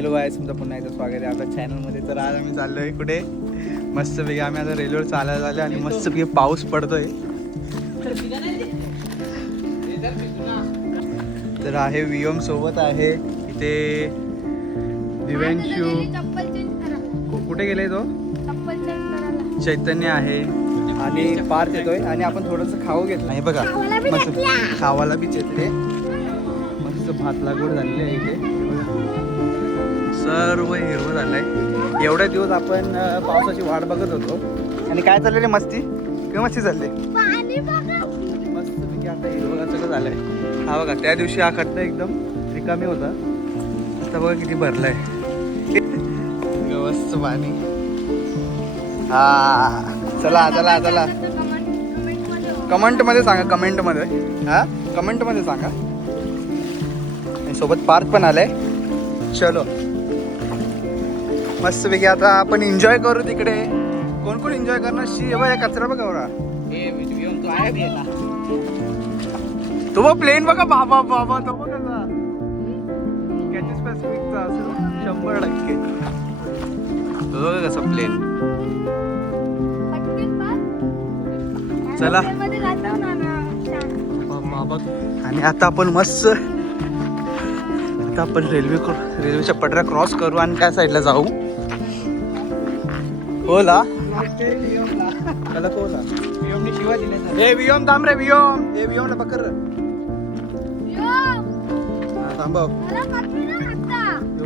Hello गाईस, तुमचं पुन्हा एकदा स्वागत आहे आपल्या चॅनलमध्ये. तर आज आम्ही चाललो आहे कुठे मस्तपैकी. आम्ही आता रेल्वेवर चालायला झालो आणि मस्तपैकी पाऊस पडतोय. तर आहे वियम सोबत आहे इथे. दिव्यांशू कुठे गेले तो? चैतन्य आहे आणि पार्थ येतोय आणि आपण थोडंसं खाऊ घेतलं आहे बघा. मस्त खावाला बी येते. मस्त भात लागवड झालेली आहे इथे. सर्व हिरवं झालंय. एवढ्या दिवस आपण पावसाची वाट बघत होतो आणि काय चाललेली मस्ती किंवा मस्ती चालली मस्तपैकी. आता हिरवं सगळं झालंय. हा बघा, त्या दिवशी हा खड्डा एकदम रिकामी होता, आता बघा किती भरलाय. मस्त पाणी. हा चला चला चला. कमेंटमध्ये सांगा, कमेंटमध्ये. हा कमेंटमध्ये सांगा. सोबत पार्थ पण आलाय. चलो मस्तपैकी आता आपण एन्जॉय करू तिकडे. कोण कोण एन्जॉय करणार? या कचरा बघा एवढा. तो बघ प्लेन बघा. बाबा बाबा तो बघ कसा कॅचेस पॅसिफिकचा असेल 100%. तो बघा कसा प्लेन. चला बाबा. आणि आता आपण मस्त आपण रेल्वेच्या पटऱ्या क्रॉस करू आणि त्या साईडला जाऊ. होला त्याला कोला वियमने शिवा दिल्या. ए वियम थांब रे. वियम ए वियमला पकड. थांबव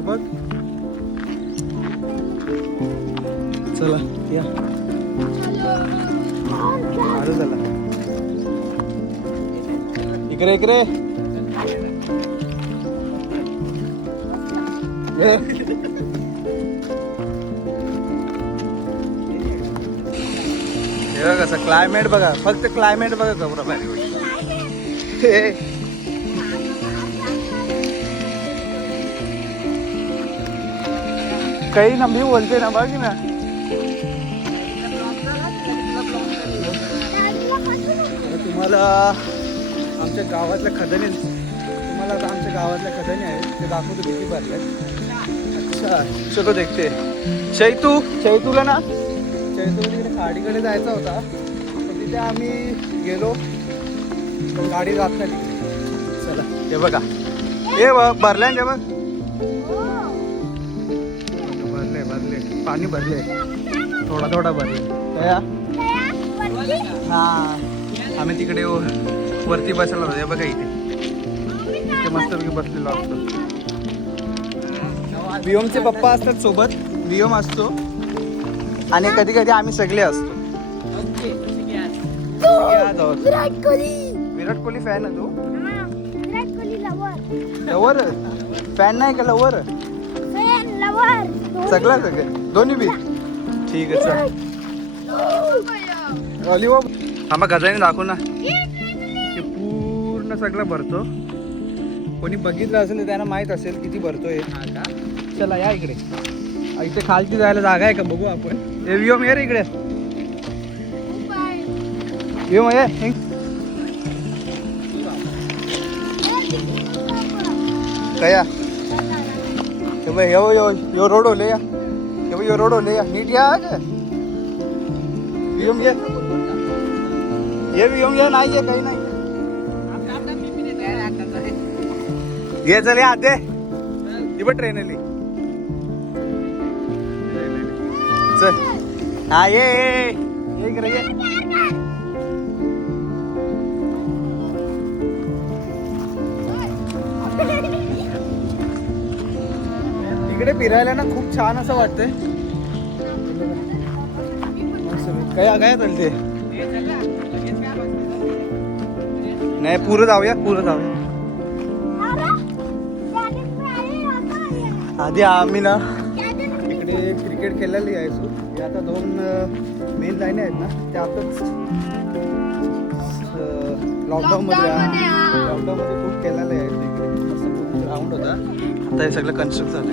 बघ. चला या. अरे चला इकडे इकडे. हे कसं क्लायमेट बघा. फक्त क्लायमेट बघा कबरा भारी गोष्ट. काही ना मी बोलते ना बघ ना. तुम्हाला आमच्या गावातल्या खदाने आता आमच्या गावातल्या खदाने आहेत ते दाखवतो किती भरले. अच्छा चलो देखते. शैतूला ना तिकडे खाडीकडे जायचा होता, पण तिथे आम्ही गेलो पण गाडी जात नाही तिकडे. चला हे बघा. हे भरलंय ना बघ. भरले पाणी भरले. थोडा थोडा भरले. हा आम्ही तिकडे वरती बसायला होतो. हे बघा इथे मस्तपैकी बसलेलो असतो. वियमचे पप्पा असतात सोबत. वियम असतो आणि कधी कधी आम्ही सगळे असतो. विराट कोहली फॅन आहे तू? लवर फॅन नाही का? लवर सगळं सगळं दोन्ही बी. ठीक आहे चल. अलिबाब आम्हा गजाने दाखवू ना. ते पूर्ण सगळं भरतो. कोणी बघितलं असेल तर त्यांना माहित असेल किती भरतोय. चला या इकडे. इथे खालती जायला जागा आहे का बघू आपण. ए वियम ये रे इकडे. वियम ये. कया यो रोड होले या. यो रोड होले या. नीट या. वियम ये वियम ये. नाही आहे काही नाही. ये चल या आते. ती पण ट्रेन आली. चल हा ये इकडे ये. इकडे फिरायला ना खूप छान असं वाटतंय. काय काय चालते नाही. पुरं जाऊया. आधी आम्ही ना इकडे क्रिकेट खेळायला यायचो. आता 2 मेन लाईन आहेत ना, त्या आताच लॉकडाऊनमध्ये खूप खेळायला यायचो. इकडे मस्त ग्राउंड होता. आता हे सगळं कन्स्ट्रक्ट झालं.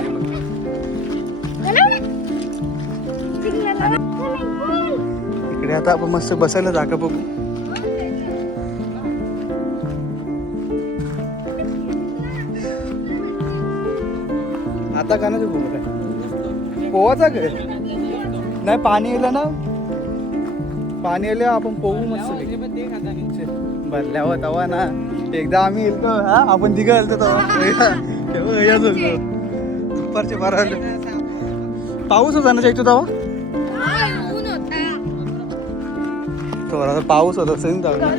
इकडे आता आपण मस्त बसायला जागा बघू. आता का नाही घुमत पोवाचा काय नाही पाणी येलं ना पाणी आले आपण पोहू मस्त भरल्यावर तवा ना एकदा आम्ही येईल का हा आपण तिघं येतो तेव्हा दुपारचे 12 पाऊस होता ना जायचो तेव्हा थोडासा पाऊस होता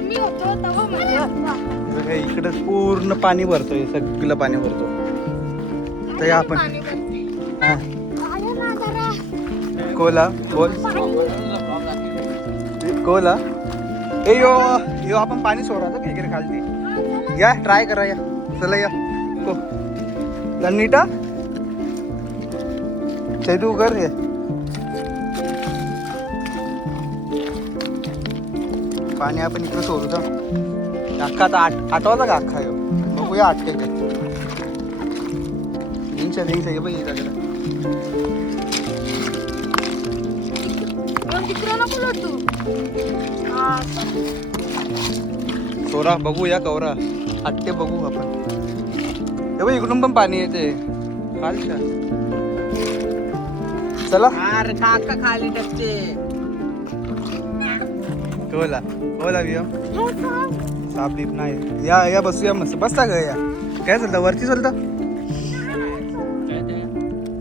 इकडे पूर्ण पाणी भरतोय सगळं पाणी भरतो तर आपण हा कोला बोल कोला ए यो यो आपण पाणी सोडतो का इकडे खालती या ट्राय करा या चला या को नीटा तू कर हे पाणी आपण इकडे सोडू तर अख्खा आता आठवाचा का अख्खा यो बघूया आटके रिंगच्या ये बाई इकडे सोरा बघूया कवरा आटके बघू आपण हे बाई इकडून पण पाणी येते खालच्या चला खाली टपचे बोला बोला वियम साप बीप नाही या बसूया मस्त बसता ग या काय चालतं वरती चालतं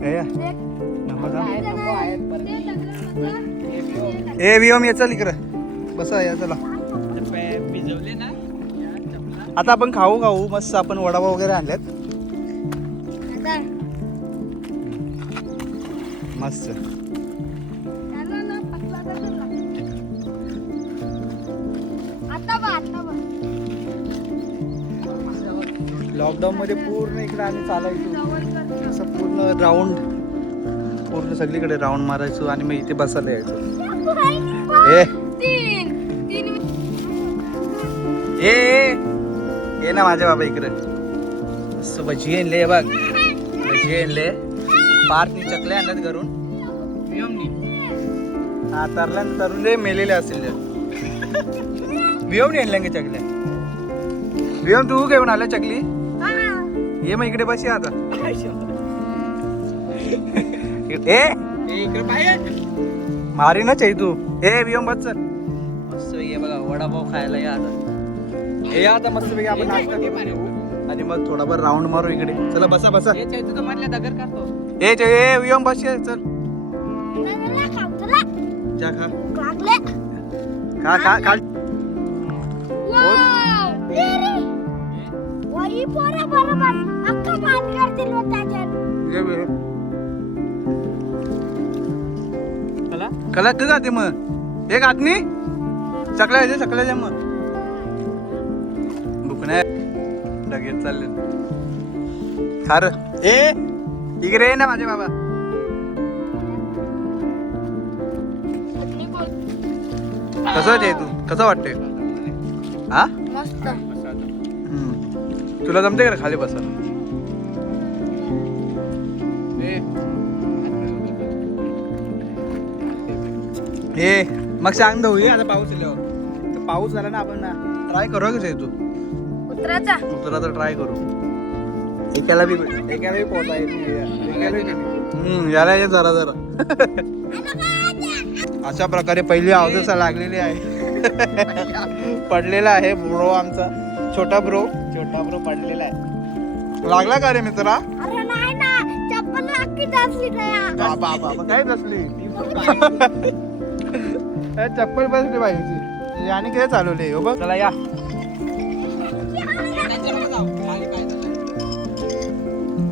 या ए वियम या चल इकडं बसा या चला आता आपण खाऊ मस्त आपण वडापाव वगैरे आणल्यात मस्त लॉकडाऊन मध्ये पूर्ण इकडे आम्ही चालायचो असं पूर्ण राऊंड पूर्ण सगळीकडे राऊंड मारायचो आणि मग इथे बसायला यायचो ये ना माझ्या बाबा इकडे मस्त भजी आणले बघ भजी आणले पार्कनी चकले आणल्यात घरून हा तरून रे मेलेले असतील वियम आणल्या चकल्या वियम तू घेऊन आल्या चकली ये मग इकडे बस आता मारी ना चाही तू ए वियम बस चल मस्त ये बघा वडापाव खायला या आता हे आता मस्त पैकी आपण नाश्ता करू आणि मग थोडाफार राऊंड मारू इकडे चला बसा बसा ए वियम बस ये चल जा खा खा खा कला तू जाते मग एक आदमी चकल्या मग भूक नाही लगेच चालले खार ए इकडे ये ना माझे बाबा कसं आहे तू कसं वाटतंय हा तुला जमते का खाली बसा हे मग सांग दऊ आता पाऊस आल्यावर तर पाऊस झाला ना आपण ना ट्राय करू का तू उतराचा ट्राय करू एकाला बी पोहता येत याला ये जरा अशा प्रकारे पहिली अवदसा लागलेली आहे पडलेला आहे ब्रो आमचा छोटा ब्रो पडलेला आहे लागला का रे मित्रा काय दसली चप्पल बसली पाहिजे आणि काय चालवले हो बघ चला या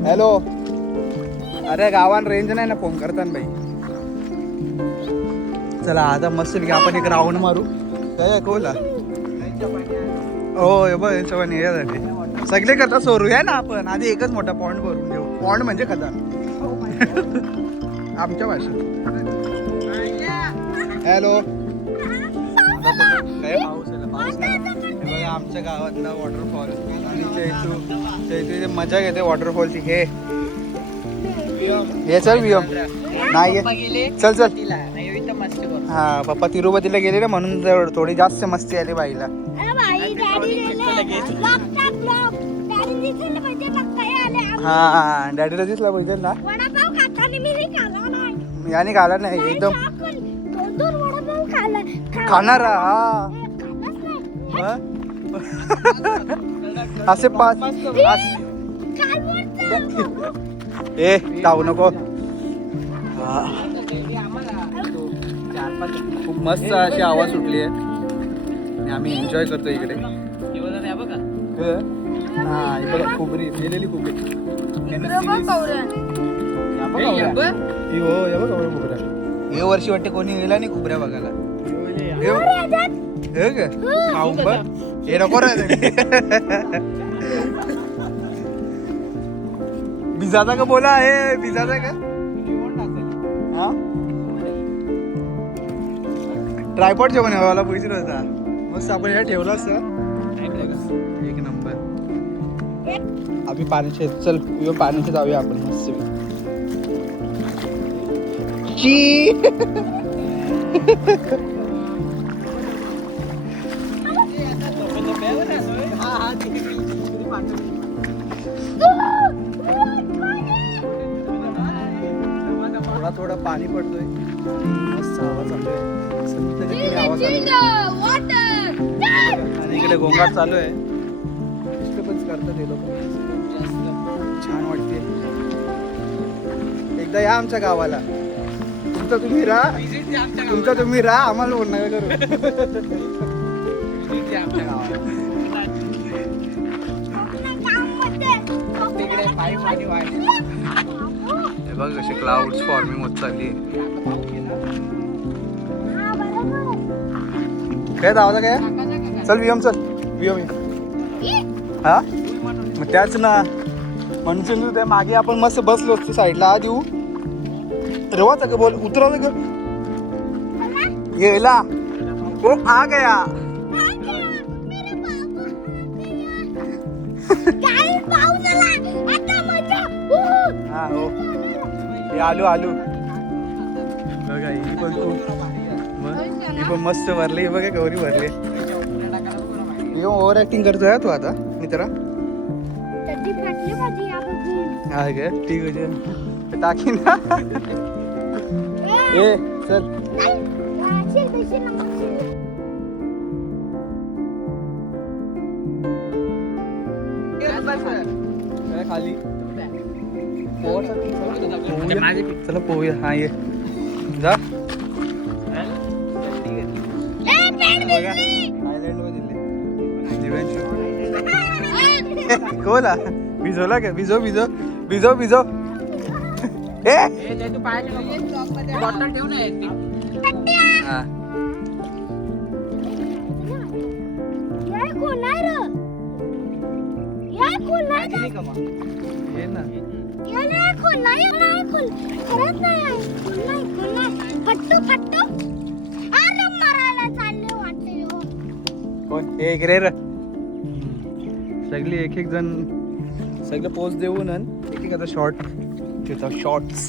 हॅलो अरे गावान रेंज नाही ना फोन करताना बाई चला आता मस्त आपण एक राऊंड मारू काय कोला हो बघ यासाठी सगळे करता सोरू या ना आपण आधी एकच मोठा पॉइंट भरून घेऊ पॉइंट म्हणजे कदा आमच्या भाषेत हॅलो काय पाऊस बघा आमच्या गावातला वॉटरफॉल आणि चैतू मजा घेते वॉटरफॉलची हे चल वियम नाही चल हा पप्पा तिरुपतीला गेले ना म्हणून थोडी जास्त मस्ती आली बाईला हा डॅडीला दिसला पाहिजे ना. वडापाव खाताना मी नाही खाल्ला नाही. याने खाला नाही एकदम दोन वडापाव खाल्ला. खाणार हा. खाल्लाच नाही. हा? असे 5 काल बोलतो. ए जाऊ नको. हा. खूप मस्त अशी आवाज सुटली आहे आणि आम्ही एन्जॉय करतो इकडे. हा हे बघा खोबरी मेलेली खोबरी. हे वर्षी वाटते कोणी गेला नाही खोबऱ्या बघायला. खाऊ बघ हे नको भिजाचा का बोला आहे भिजाचा का. हा ट्रायपॉड जेवण मला पैसे होता मस्त आपण हे ठेवलं असतं. एक नंबर. आम्ही पाण्याचे चल पाण्याचे जाऊया आपण मस्त. थोडा थोडा पाणी पडतोय मस्त आवाज आलोय आवाज आणि इकडे गोंगाट चालू आहे. डिस्टर्बन्स करतात हे लोक. छान वाटते. एकदा या आमच्या गावाला. तुमचं तुम्ही राहा आम्हाला फोन नका करू. आमच्या गावाला हे बघ कसे क्लाउड्स फॉर्मिंग होत चालली. काय जावं काय चल वियम चल वियम. हा मग त्याच ना म्हणून त्या मागे आपण मस्त बसलो असतो साईडला. आ देऊ रवाचा का बोल उतरावं का गेला ओ आ गया. हा हो हे आलू बघा ही पण ही पण मस्त भरली. बघा गौरी भरली. ओव्हर ऍक्टिंग करतोय तू आता मित्रा. हा ग ठीक आहे टाकी ना. ए चल खाली चला पोहूया. हा ये जा आयलंड मध्ये कोला भिजवला का भिजव ए बॉटल ठेवून हा ये ना कोण एक रे सगळी एक जण सगळं पोच देऊन एक आता शॉर्ट घेतो शॉर्ट्स.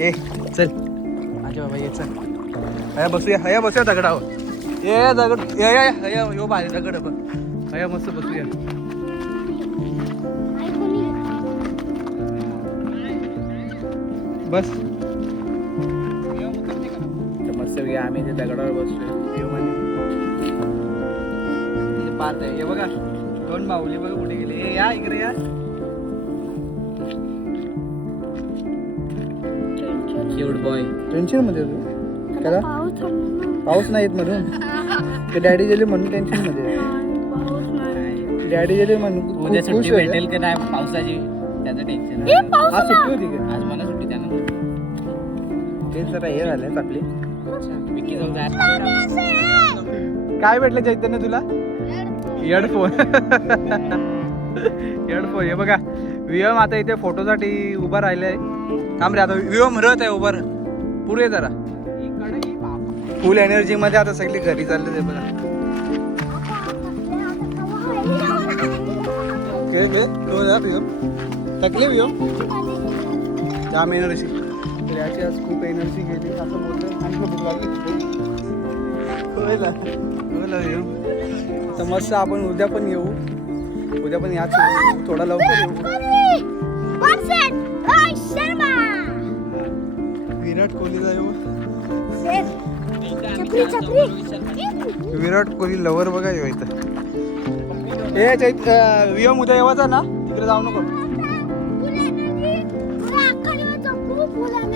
ए चल माझ्या बाबा ये चल हया बसूया दगडावर. ये दगड यो भारी दगड बघ हया मस्त बसूया. बस मस्त आम्ही ते दगडावर बसलोय. पाहत आहे हे बघा 2 बाहुली बघा कुठे गेले. या इकडे या. क्यूट बॉय टेन्शन मध्ये तू त्याला पाऊस नाही येत म्हणून ते डॅडी गेले म्हणून टेन्शन मध्ये. डॅडी गेले म्हणून उद्या सुट्टी भेटेल की नाही पावसाची त्याचं टेन्शन. आज सुट्टी होती का आज मला सुट्टी त्यानं ते जरा हे झाले आपली. विकी जाऊ जाय. काय भेटलं चैतन्य तुला. हेडफोन हे बघा वियम आता इथे फोटोसाठी उभा राहिलाय. थांब रे आता वियम रथ आहे उभा पुरे जरा फुल एनर्जी मध्ये आता सगळी घरी चालले ते बघा. थकले वियम जाम एनर्जी याची आज खूप एनर्जी गेली असं बोलतोय. आणि भूक लागली तर मस्त आपण उद्या पण येऊ. उद्या पण याच थोडा लवकर येऊ. परसेंट रोहित शर्मा विराट कोहलीचा येऊ सेफ छपरी छपरी विराट कोहली लवर बघा येऊ इथं ए चैत वियम उद्या येवाचा ना तिकडे जाऊ नको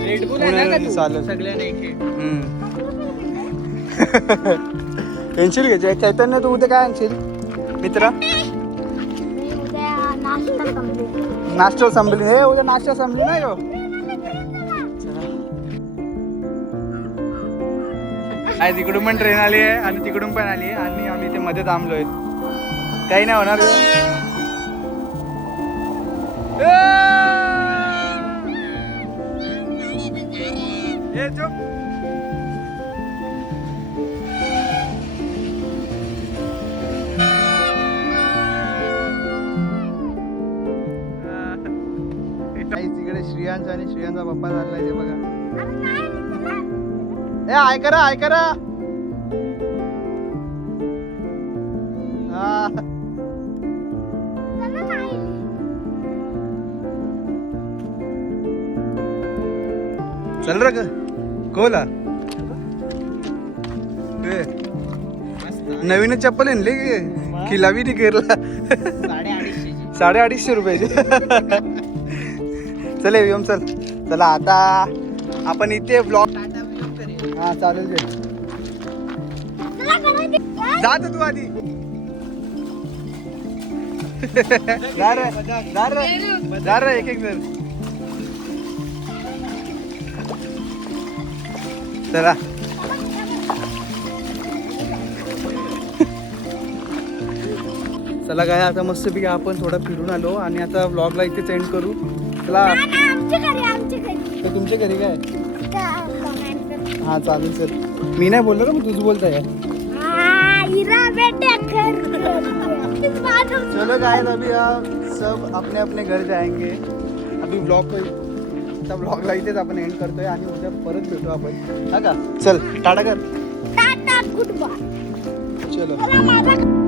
रेड बुल चालेल सगळ्यांना एक एक. पेन्सिल घ्यायची चैतन्य तू उद्या काय आणशील मित्र नाश्ता संपली हे उद्या नाश्ता संपली नाही हो आहे तिकडून पण ट्रेन आली आहे आणि तिकडून पण आली आहे आणि आम्ही इथे मध्ये थांबलोय काही नाही होणार ए चुप तिकडे श्रियांश आणि श्रियांचा पप्पा चाललाय ते बघा ए ऐकरा ऐकरा चल रे कोला नवीन चप्पल आणली की लावी ती केरला 250 ₹250 रुपयाची चल येऊन चल चला आता आपण इथे ब्लॉग हा चालेल जात तू आधी जा रे एक जण चला चला काय आता मस्तपैकी आपण थोडं फिरून आलो आणि आता व्लॉगला इथेच एंड करू चला तर तुमच्या घरी काय हा चालेल सर मी नाही बोललो ना मग तुझं बोलताय चलो गाइस अभी आप सब अपने अपने घर जाएंगे अभी ब्लॉग को ब्लॉगला इथेच आपण एंड करतोय आणि उद्या परत भेटू आपण हा का चल टाटा कर टाटा गुड बाय चलो